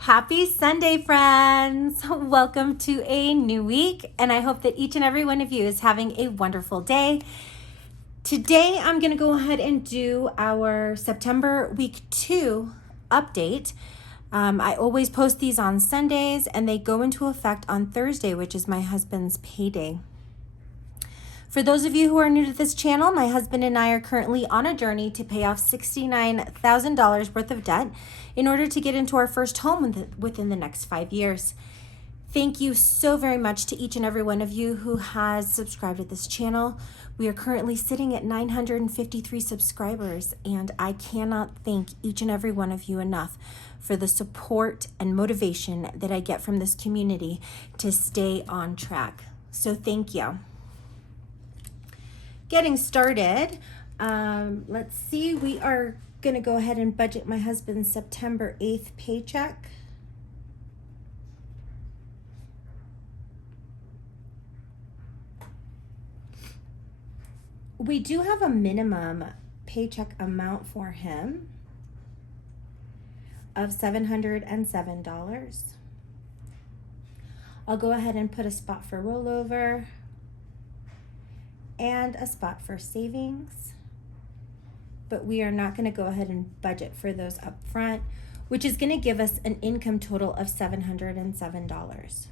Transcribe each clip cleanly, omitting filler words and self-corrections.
Happy Sunday, friends! Welcome to a new week, and I hope that each and every one of you is having a wonderful day. Today, I'm going to go ahead and do our September week 2 update. I always post these on Sundays, and they go into effect on Thursday, which is my husband's payday. For those of you who are new to this channel, my husband and I are currently on a journey to pay off $69,000 worth of debt in order to get into our first home within the next 5 years. Thank you so very much to each and every one of you who has subscribed to this channel. We are currently sitting at 953 subscribers, and I cannot thank each and every one of you enough for the support and motivation that I get from this community to stay on track. So thank you. Getting started, let's see, we are going to go ahead and budget my husband's September 8th paycheck. We do have a minimum paycheck amount for him of $707. I'll go ahead and put a spot for rollover and a spot for savings, but we are not going to go ahead and budget for those up front, which is going to give us an income total of $707.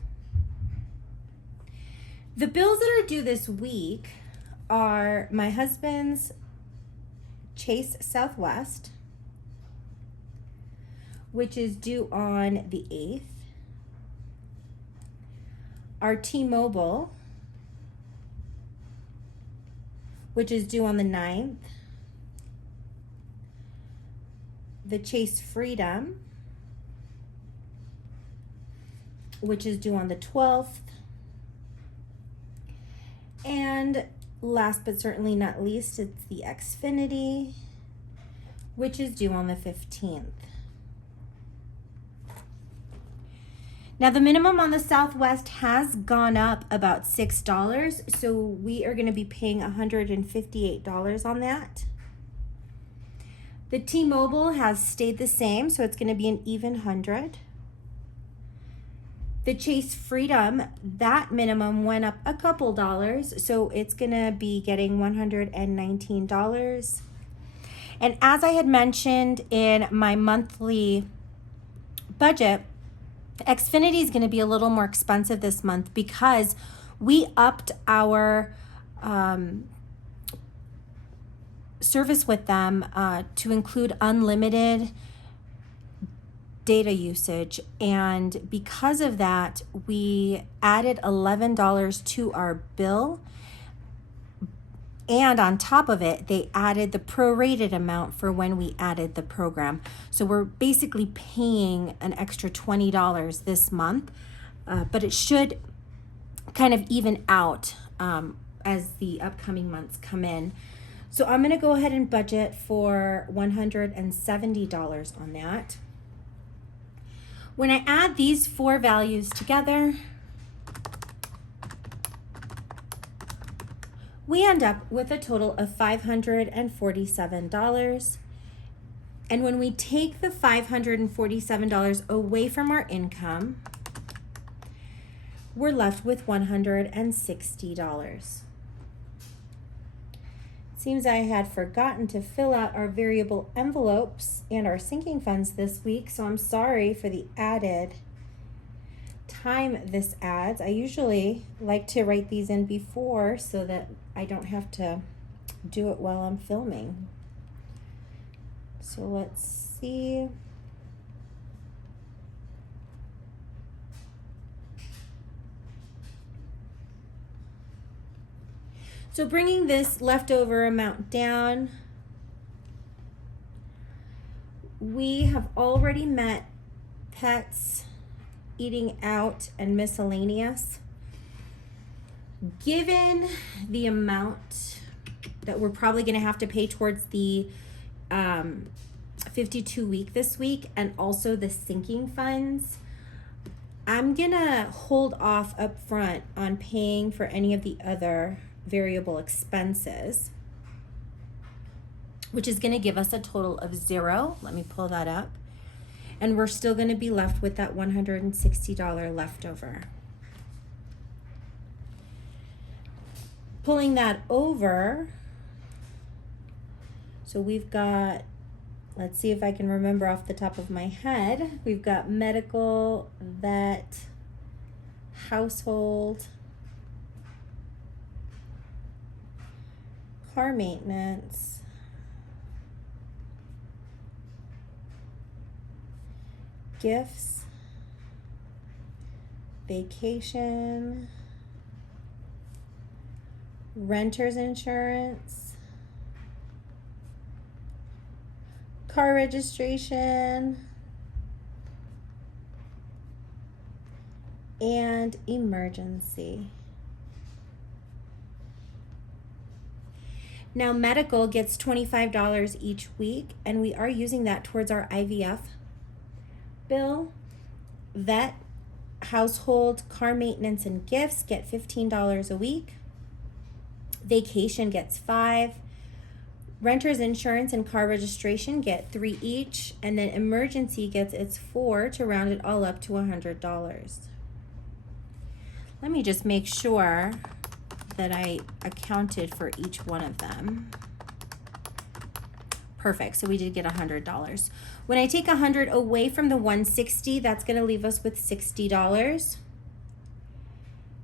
The bills that are due this week are my husband's Chase Southwest, which is due on the 8th, our T-Mobile, which is due on the 9th, the Chase Freedom, which is due on the 12th, and last but certainly not least, it's the Xfinity, which is due on the 15th. Now, the minimum on the Southwest has gone up about $6, so we are going to be paying $158 on that. The T-Mobile has stayed the same, so it's going to be an even 100. The Chase Freedom, that minimum went up a couple dollars, so it's going to be getting $119. And as I had mentioned in my monthly budget, Xfinity is going to be a little more expensive this month because we upped our service with them to include unlimited data usage. And because of that, we added $11 to our bill. And on top of it, they added the prorated amount for when we added the program. So we're basically paying an extra $20 this month, but it should kind of even out as the upcoming months come in. So I'm gonna go ahead and budget for $170 on that. When I add these four values together, we end up with a total of $547. And when we take the $547 away from our income, we're left with $160. Seems I had forgotten to fill out our variable envelopes and our sinking funds this week, so I'm sorry for the added time this adds. I usually like to write these in before so that I don't have to do it while I'm filming. So let's see. So bringing this leftover amount down, we have already met pets, eating out, and miscellaneous. Given the amount that we're probably going to have to pay towards the 52 week this week and also the sinking funds, I'm going to hold off up front on paying for any of the other variable expenses, which is going to give us a total of 0. Let me pull that up. and we're still going to be left with that $160 leftover. Pulling that over, so we've got, let's see if I can remember off the top of my head, we've got medical, vet, household, car maintenance, gifts, vacation, renter's insurance, car registration, and emergency. Now medical gets $25 each week, and we are using that towards our IVF bill. Vet, household, car maintenance, and gifts get $15 a week. Vacation gets $5. Renter's insurance and car registration get $3 each, and then emergency gets its $4 to round it all up to $100. Let me just make sure that I accounted for each one of them. Perfect, so we did get $100. When I take $100 away from the $160, that's gonna leave us with $60.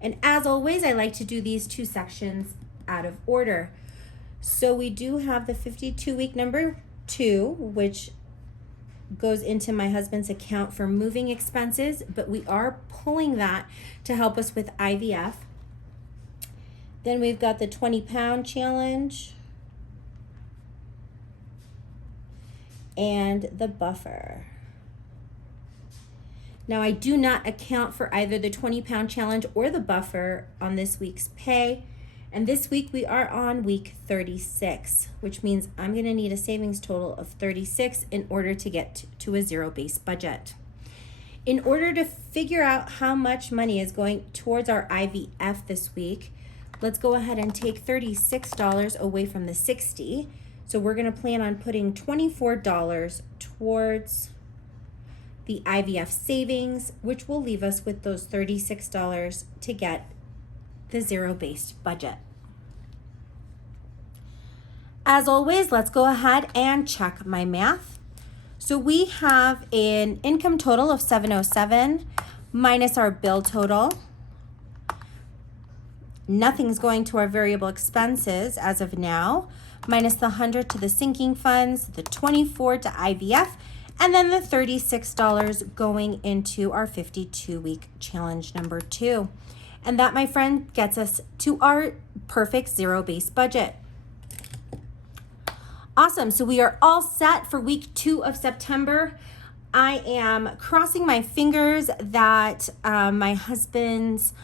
And as always, I like to do these two sections out of order. So we do have the 52-week number 2, which goes into my husband's account for moving expenses, but we are pulling that to help us with IVF. Then we've got the 20-pound challenge and the buffer. Now I do not account for either the 20-pound challenge or the buffer on this week's pay. And this week we are on week 36, which means I'm gonna need a savings total of 36 in order to get to a zero-based budget. In order to figure out how much money is going towards our IVF this week, let's go ahead and take $36 away from the $60. So we're gonna plan on putting $24 towards the IVF savings, which will leave us with those $36 to get the zero-based budget. As always, let's go ahead and check my math. So we have an income total of $707 minus our bill total. Nothing's going to our variable expenses as of now, minus the $100 to the sinking funds, the $24 to IVF, and then the $36 going into our 52-week challenge number 2. And that, my friend, gets us to our perfect zero-based budget. Awesome, so we are all set for week 2 of September. I am crossing my fingers that my husband's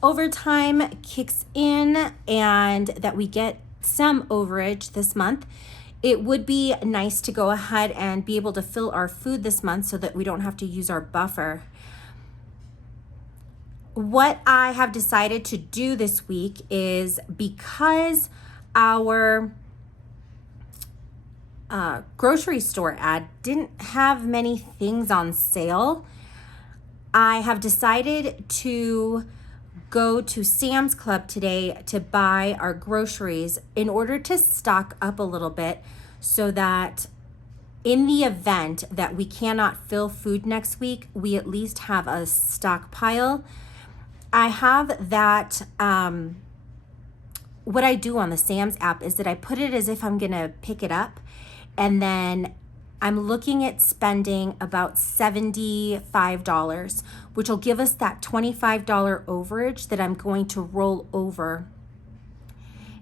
overtime kicks in and that we get some overage this month. It would be nice to go ahead and be able to fill our food this month so that we don't have to use our buffer. What I have decided to do this week is, because our grocery store ad didn't have many things on sale, I have decided to go to Sam's Club today to buy our groceries in order to stock up a little bit, so that in the event that we cannot fill food next week, we at least have a stockpile. I have that, what I do on the Sam's app is that I put it as if I'm gonna pick it up, and then I'm looking at spending about $75, which will give us that $25 overage that I'm going to roll over,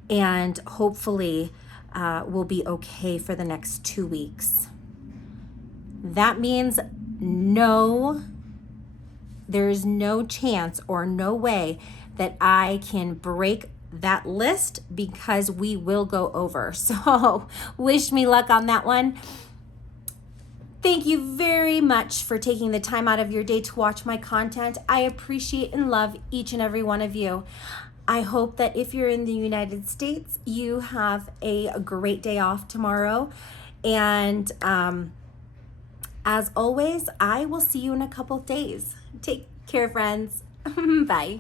and hopefully we'll be okay for the next 2 weeks. That means there's no chance or no way that I can break that list, because we will go over. So wish me luck on that one. Thank you very much for taking the time out of your day to watch my content. I appreciate and love each and every one of you. I hope that if you're in the United States, you have a great day off tomorrow. And As always, I will see you in a couple days. Take care, friends. Bye.